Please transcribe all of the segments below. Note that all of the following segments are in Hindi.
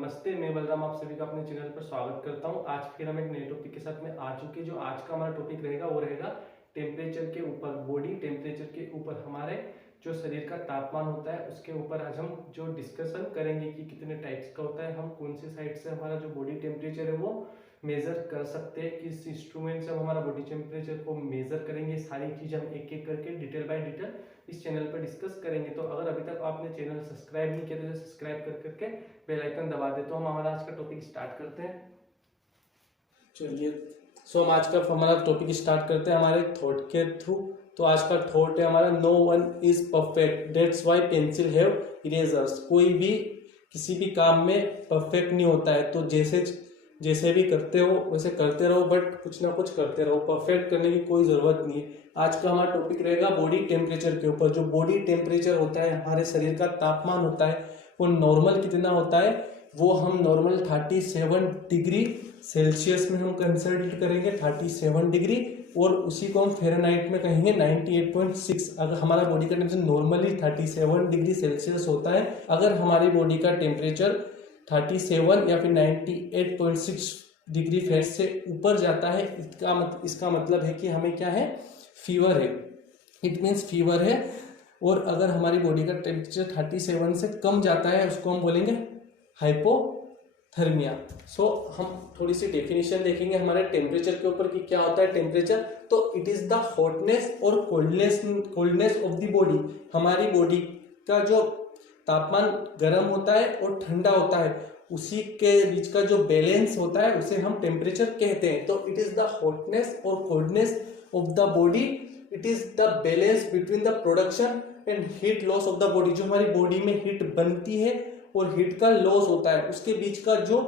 नमस्ते, मैं बलराम आप सभी का अपने चैनल पर स्वागत करता हूं। आज फिर हम एक नए टॉपिक के साथ में आ चुके। जो आज का हमारा टॉपिक रहेगा वो रहेगा टेम्परेचर के ऊपर, बॉडी टेम्परेचर के ऊपर, हमारे जो शरीर का तापमान होता है उसके ऊपर आज हम जो डिस्कशन करेंगे कि कितने टाइप्स का होता है, हम कौन से साइड से हमारा जो बॉडी टेम्परेचर है वो मेजर कर सकते हैं, किस इंस्ट्रूमेंट से हम हमारा बॉडी टेम्परेचर को मेजर करेंगे। सारी चीज़ हम एक एक करके डिटेल बाय डिटेल इस चैनल पर डिस्कस करेंगे। तो अगर अभी तक आपने चैनल सब्सक्राइब नहीं किया तो सब्सक्राइब कर करके बेल आइकन दबा दे। तो हम हमारा आज का टॉपिक स्टार्ट करते हैं। चलिए, सो हम आज का हमारा टॉपिक स्टार्ट करते हैं हमारे थॉट के थ्रू। तो आज का थॉट है हमारा, no one is perfect, that's why pencil have erasers. कोई भी किसी भी काम में परफेक्ट नहीं होता है, तो जैसे भी करते हो वैसे करते रहो, बट कुछ ना कुछ करते रहो, परफेक्ट करने की कोई जरूरत नहीं है। आज का हमारा टॉपिक रहेगा बॉडी टेम्परेचर के ऊपर। जो बॉडी टेम्परेचर होता है, हमारे शरीर का तापमान होता है, वो नॉर्मल कितना होता है, वो हम नॉर्मल 37 डिग्री सेल्सियस में हम कंसिडर करेंगे, 37 डिग्री, और उसी को हम फ़ारेनहाइट में कहेंगे 98.6। अगर हमारा बॉडी का टेम्परेचर नॉर्मली 37 डिग्री सेल्सियस होता है, अगर हमारी बॉडी का टेम्परेचर 37 या फिर 98.6 डिग्री फेट से ऊपर जाता है, इसका मतलब है कि हमें क्या है, फीवर है। इट मीन्स फीवर है। और अगर हमारी बॉडी का टेम्परेचर 37 से कम जाता है, उसको हम बोलेंगे हाइपोथर्मिया। सो हम थोड़ी सी डेफिनेशन देखेंगे हमारे टेम्परेचर के ऊपर कि क्या होता है टेम्परेचर। तो इट इज द हॉटनेस और कोल्डनेस ऑफ द बॉडी। हमारी बॉडी का जो तापमान गर्म होता है और ठंडा होता है, उसी के बीच का जो बैलेंस होता है उसे हम टेम्परेचर कहते हैं। तो इट इज द हॉटनेस और coldness of the body, it is the balance between the production and heat loss of the body. जो हमारी बॉडी में हीट बनती है और हीट का लॉस होता है, उसके बीच का जो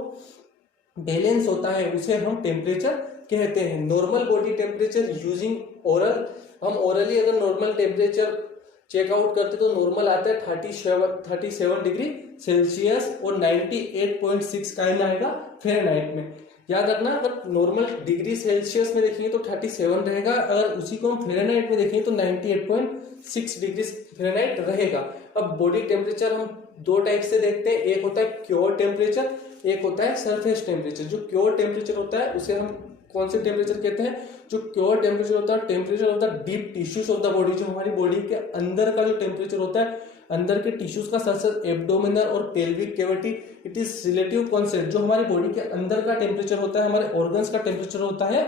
बैलेंस होता है उसे हम टेम्परेचर कहते हैं। Normal body temperature using oral, हम ओरली अगर नॉर्मल टेम्परेचर चेकआउट करते तो नॉर्मल आता है 37 डिग्री सेल्सियस और 98.6 का आएगा फ़ारेनहाइट में। याद रखना, अगर नॉर्मल डिग्री सेल्सियस में देखेंगे तो 37 रहेगा, अगर उसी को हम फ़ारेनहाइट में देखेंगे तो 98.6 डिग्री फ़ारेनहाइट रहेगा। अब बॉडी टेम्परेचर हम दो टाइप से देखते हैं, एक होता है क्योर टेम्परेचर, एक होता है सरफेस टेम्परेचर। जो क्योर टेम्परेचर होता है उसे हम कौन से टेम्परेचर कहते हैं, जो क्योर टेम्परेचर होता है, temperature of the deep tissues of the body. जो हमारी बॉडी के अंदर का जो टेम्परेचर होता है, अंदर के टिश्यूज का, सच एब्डोमिनल और pelvic cavity, it is relative concept. जो हमारी बॉडी के अंदर का टेम्परेचर होता है, हमारे ऑर्गन्स का टेम्परेचर होता है,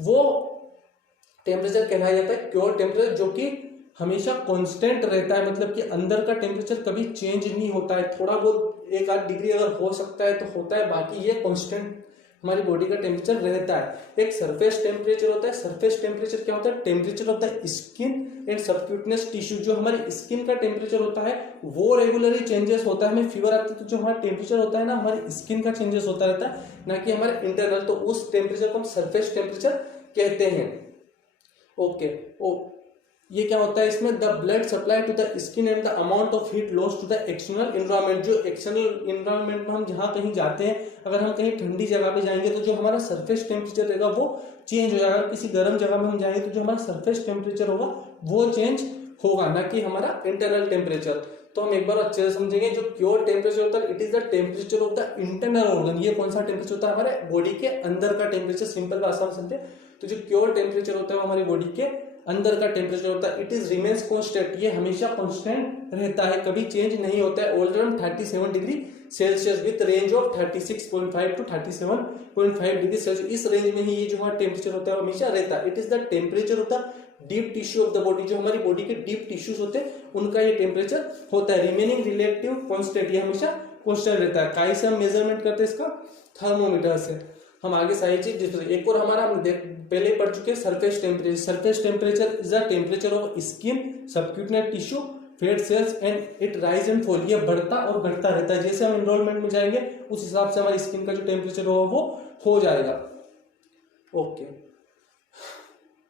वो टेम्परेचर कहलाया जाता है क्योर टेम्परेचर, जो कि हमेशा कांस्टेंट रहता है। मतलब कि अंदर का टेम्परेचर कभी चेंज नहीं होता है, थोड़ा बहुत 1-8 डिग्री अगर हो सकता है तो होता है, बाकी ये कांस्टेंट हमारी बॉडी का टेम्परेचर रहता है। एक सरफेस टेम्परेचर होता है। सरफेस टेम्परेचर क्या होता है, temperature of the skin and subcutaneous tissue. जो हमारी स्किन का टेम्परेचर होता है वो रेगुलरली चेंजेस होता है। हमें फीवर आती है तो जो हमारा टेम्परेचर होता है ना, हमारी स्किन का चेंजेस होता रहता है, ना कि हमारे इंटरनल। तो उस टेम्परेचर को हम सरफेस टेम्परेचर कहते हैं। ओके, ये क्या होता है इसमें, the blood supply to the skin and the amount of heat loss to the external environment. जो एक्सटर्नल एनवायरनमेंट में हम जहाँ कहीं जाते हैं, अगर हम कहीं ठंडी जगह पे जाएंगे तो जो हमारा सरफेस टेम्परेचर रहेगा वो चेंज हो जाएगा। किसी गर्म जगह में हम जाएंगे तो जो हमारा सरफेस टेम्परेचर होगा वो चेंज होगा, ना कि हमारा इंटरनल टेम्परेचर। तो हम एक बार अच्छे से समझेंगे, जो प्योर टेम्परेचर होता है, it is the temperature of the internal organ. ये कौन सा टेम्परेचर होता है, हमारे बॉडी के अंदर का टेम्परेचर। सिंपल भाषा में समझे तो जो प्योर टेम्परेचर होता है वो हमारी बॉडी के अंदर का टेम्परेचर होता है। इट इज रिमेन्स कांस्टेंट, ये हमेशा कांस्टेंट रहता है, कभी चेंज नहीं होता है। All around 37 degree Celsius with range of 36.5 to 37.5 degree Celsius. इस रेंज में ही ये जो हमारा टेम्परेचर होता है वो हमेशा रहता है। It is the temperature of the deep tissue of the body. जो हमारी बॉडी के डीप टिश्यूज होते हैं उनका ये टेम्परेचर होता है। रिमेनिंग रिलेटिव कांस्टेंट, ये हमेशा कांस्टेंट रहता है। काई से हम मेजरमेंट करते हैं इसका, थर्मोमीटर से। हम आगे सारी चीज, एक और हमारा हम पहले ही पढ़ चुके हैं surface temperature. Surface temperature is the temperature of skin, subcutaneous tissue, fat cells and it rise and fall. ये बढ़ता और घटता रहता है। जैसे हम एनरोलमेंट में जाएंगे उस हिसाब से हमारी स्किन का जो टेम्परेचर होगा वो हो जाएगा। ओके,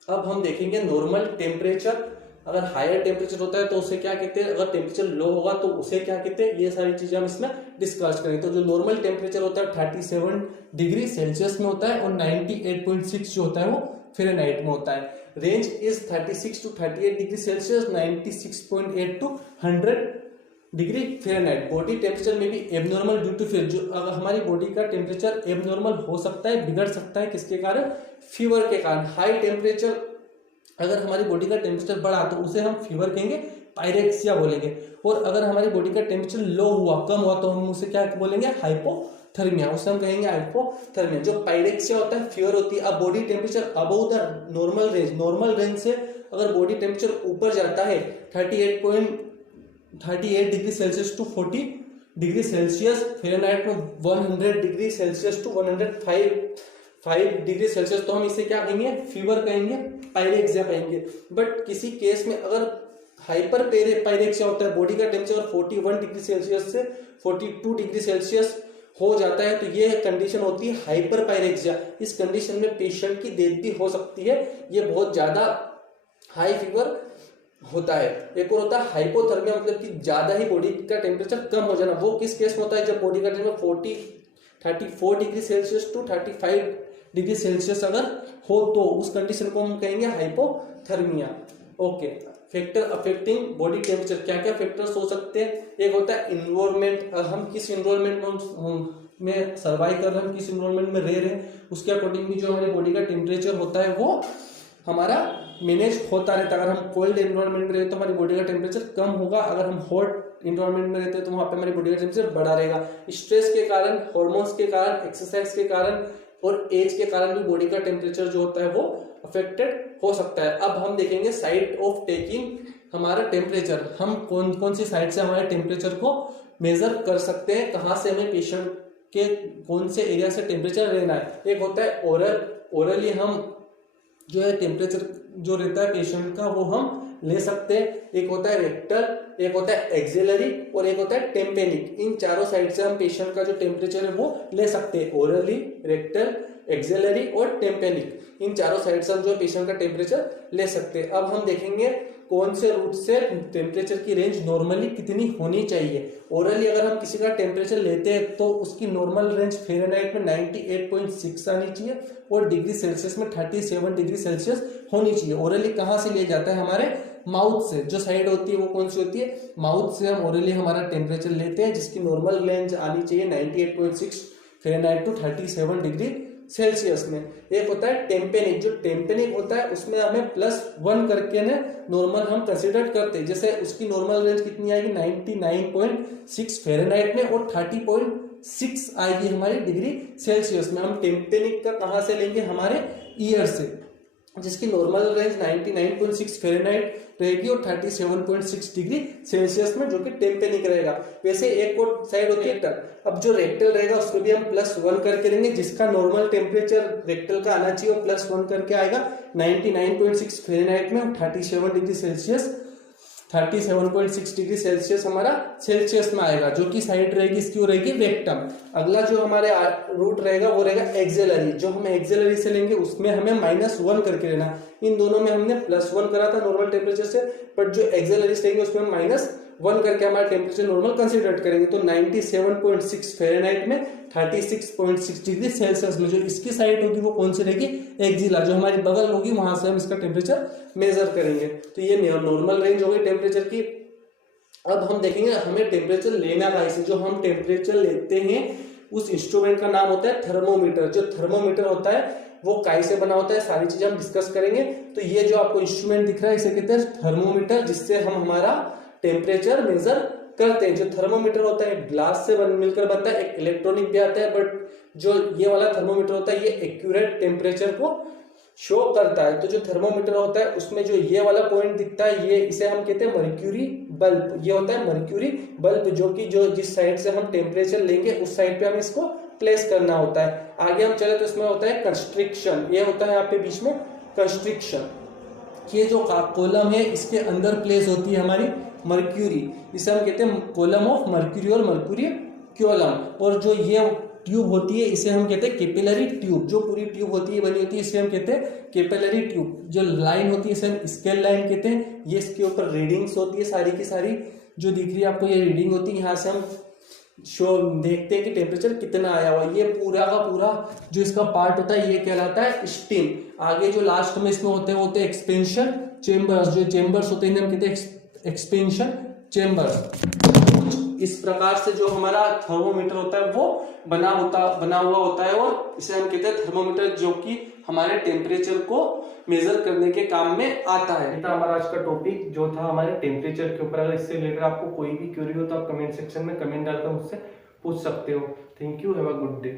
अब हम देखेंगे नॉर्मल टेम्परेचर। अगर हायर टेम्परेचर होता है तो उसे क्या कहते हैं, अगर टेम्परेचर लो होगा तो उसे क्या कहते हैं, ये सारी चीजें हम इसमें डिस्कस करेंगे। तो जो नॉर्मल टेम्परेचर होता है 37 डिग्री सेल्सियस में होता है और 98.6 जो होता है वो फ़ारेनहाइट में होता है। Range is 36 to 38 degree Celsius, 96.8 to 100 degree Fahrenheit. Body temperature में भी एबनॉर्मल ड्यू टू फीवर, जो अगर हमारी बॉडी का टेम्परेचर एबनॉर्मल हो सकता है, बिगड़ सकता है, किसके कारण? फीवर के कारण। हाई टेम्परेचर, अगर हमारी बॉडी का टेम्परेचर बढ़ा तो उसे हम फीवर कहेंगे, पायरेक्सिया बोलेंगे। और अगर हमारी बॉडी का टेम्परेचर लो हुआ, कम हुआ, तो हम उसे क्या बोलेंगे? हाइपोथर्मिया, उसे हम कहेंगे हाइपोथर्मिया। जो पायरेक्सिया होता है, फीवर होती है। अब body temperature above the normal range, normal range से अगर बॉडी टेम्परेचर ऊपर जाता है 38 degree Celsius to 40 degree Celsius Fahrenheit में, 100 degree Celsius to 105 degree Celsius, तो हम इसे क्या कहेंगे? फीवर कहेंगे, पायरेक्सिया कहेंगे। बट किसी केस में अगर हाइपर पायरेक्सिया होता है, बॉडी का टेम्परेचर 41 डिग्री सेल्सियस से 42 डिग्री सेल्सियस हो जाता है, तो ये कंडीशन होती है हाइपर पायरेक्सिया। इस कंडीशन में पेशेंट की डेथ भी हो सकती है, ये बहुत ज्यादा हाई फीवर होता है। एक और होता है हाइपोथर्मिया, मतलब कि ज्यादा ही बॉडी का टेम्परेचर कम हो जाना। वो किस केस में होता है? जब बॉडी का temperature 34 degree Celsius to 35 degree Celsius अगर हो, तो उस कंडीशन को हम कहेंगे hypothermia. Okay, factor affecting body temperature, क्या क्या फैक्टर्स हो सकते हैं? एक होता है इन्वायरमेंट, हम किस इन्वायरमेंट में सर्वाइव कर रहे हैं, किस इन्वायरमेंट में रह रहे हैं, उसके अकॉर्डिंग भी जो हमारी बॉडी का टेम्परेचर होता है वो हमारा मैनेज होता रहता है। अगर हम कोल्ड एनवायरनमेंट में रहते तो हमारी बॉडी का टेम्परेचर कम होगा, अगर हम हॉट एनवायरनमेंट में रहते हैं तो वहां पे हमारी बॉडी का टेम्परेचर बढ़ा रहेगा। स्ट्रेस के कारण, हार्मोन्स के कारण, एक्सरसाइज के कारण और एज के कारण भी बॉडी का टेम्परेचर जो होता है वो अफेक्टेड हो सकता है। अब हम देखेंगे साइट ऑफ टेकिंग हमारा टेम्परेचर, हम कौन कौन सी साइट से हमारे टेम्परेचर को मेजर कर सकते हैं, कहाँ से हमें पेशेंट के कौन से एरिया से टेम्परेचर लेना है। एक होता है ओरली हम जो है टेम्परेचर जो रहता है पेशेंट का वो हम ले सकते हैं। एक होता है रेक्टल, एक होता है एक्सिलरी और एक होता है टेम्पेनिक। इन चारों साइड से हम पेशेंट का जो टेम्परेचर है वो ले सकते हैं। ओरली, रेक्टल, एक्सिलरी और टेम्पेनिक, इन चारों साइड से हम जो पेशेंट का टेम्परेचर ले सकते हैं। अब हम देखेंगे कौन से रूट से टेम्परेचर की रेंज नॉर्मली कितनी होनी चाहिए। ओरली अगर हम किसी का टेम्परेचर लेते हैं तो उसकी नॉर्मल रेंज फ़ारेनहाइट में 98.6 आनी चाहिए और डिग्री सेल्सियस में 37 डिग्री सेल्सियस होनी चाहिए। ओरली कहाँ से लिया जाता है? हमारे माउथ से। जो साइड होती है वो कौन सी होती है? माउथ से हम ओरली हमारा टेम्परेचर लेते हैं, जिसकी नॉर्मल रेंज आनी चाहिए 98.6 फ़ारेनहाइट टू 37 डिग्री सेल्सियस में। एक होता है टेम्पेनिक, जो टेम्पेनिक होता है उसमें हमें +1 करके ना नॉर्मल हम कंसिडर करते हैं। जैसे उसकी नॉर्मल रेंज कितनी आएगी? 99.6 फ़ारेनहाइट में और 30.6 आएगी हमारी डिग्री सेल्सियस में। हम टेम्पेनिक का कहाँ से लेंगे? हमारे ईयर से, जिसकी नॉर्मल रेंज 99.6 फ़ारेनहाइट रहेगी और 37.6 डिग्री सेल्सियस में, जो कि टेम्पेनिक रहेगा। वैसे एक और साइड होती है रेक्टल। अब जो रेक्टल रहेगा उसमें भी हम +1 करके देंगे, जिसका नॉर्मल टेम्परेचर रेक्टल का आना चाहिए और +1 करके आएगा 99.6 फ़ारेनहाइट में और 37 डिग्री सेल्सियस, 37.6 डिग्री सेल्सियस हमारा सेल्सियस में आएगा। जो कि साइड रहेगी इसकी वो रहेगी रेक्टम। अगला जो हमारे रूट रहेगा वो रहेगा एक्सिलरी। जो हम एक्सिलरी से लेंगे उसमें हमें -1 करके लेना। इन दोनों में हमने +1 करा था नॉर्मल टेम्परेचर से, बट जो एक्सिलरी से लेंगे उसमें हम -1 करके हमारा टेम्परेचर नॉर्मल कंसिडर करेंगे। तो 97.6 फ़ारेनहाइट में 36.6 डिग्री सेल्सियस में जो इसकी साइड होगी वो कौन सी रहेगी? एक्सिला। जो हमारी बगल होगी वहां से हम इसका टेम्परेचर मेजर करेंगे। तो ये नॉर्मल रेंज हो गई टेम्परेचर की। अब हम देखेंगे हमें टेम्परेचर लेना है, इसे जो हम टेम्परेचर लेते हैं उस इंस्ट्रूमेंट का नाम होता है थर्मोमीटर। जो थर्मोमीटर होता है वो काय से बना होता है, सारी चीजें हम डिस्कस करेंगे। तो ये जो आपको इंस्ट्रूमेंट दिख रहा है इसे कहते हैं थर्मोमीटर, जिससे हम हमारा टेम्परेचर मेजर करते हैं। जो थर्मोमीटर होता है ग्लास से मिलकर बनता है, एक इलेक्ट्रॉनिक भी आता है, बट जो ये वाला थर्मोमीटर होता है ये एक्यूरेट टेम्परेचर को शो करता है। तो जो थर्मोमीटर होता है उसमें जो ये वाला पॉइंट दिखता है, ये इसे हम कहते हैं मर्क्यूरी बल्ब। ये होता है मर्क्यूरी बल्ब, जो कि जो जिस साइड से हम टेम्परेचर लेंगे उस साइड पे हम इसको प्लेस करना होता है। आगे हम चले तो इसमें होता है कंस्ट्रिक्शन। ये होता है यहाँ पे बीच में कंस्ट्रिक्शन। ये जो कॉलम है इसके अंदर प्लेस होती है हमारी मर्क्यूरी, इसे हम कहते हैं कॉलम ऑफ मर्क्यूरी और मर्क्यूरी कॉलम। और जो ये ट्यूब होती है इसे हम कहते हैं कैपिलरी ट्यूब। जो पूरी ट्यूब होती है बनी होती है इसे हम कहते हैं कैपिलरी ट्यूब। जो लाइन होती है इसे हम स्केल लाइन कहते हैं। ये इसके ऊपर रीडिंग्स होती है सारी की सारी, जो दिख रही है आपको ये रीडिंग होती है। यहाँ से हम शो देखते हैं कि टेम्परेचर कितना आया हुआ। ये पूरा का पूरा जो इसका पार्ट होता है ये कहलाता है स्टीम। आगे जो लास्ट में इसमें होते हैं एक्सपेंशन चेम्बर्स। जो चेम्बर्स होते हैं हम कहते हैं एक्सपेंशन चेम्बर्स। कुछ इस प्रकार से जो हमारा थर्मोमीटर होता है वो बना हुआ होता है, और इसे हम कहते हैं थर्मोमीटर, जो कि हमारे टेम्परेचर को मेजर करने के काम में आता है। ये था हमारा आज का टॉपिक जो था हमारे टेम्परेचर के ऊपर। अगर इससे रिलेटेड आपको कोई भी क्वेरी हो तो आप कमेंट सेक्शन में कमेंट डालकर मुझसे पूछ सकते हो। Thank you, have a good day.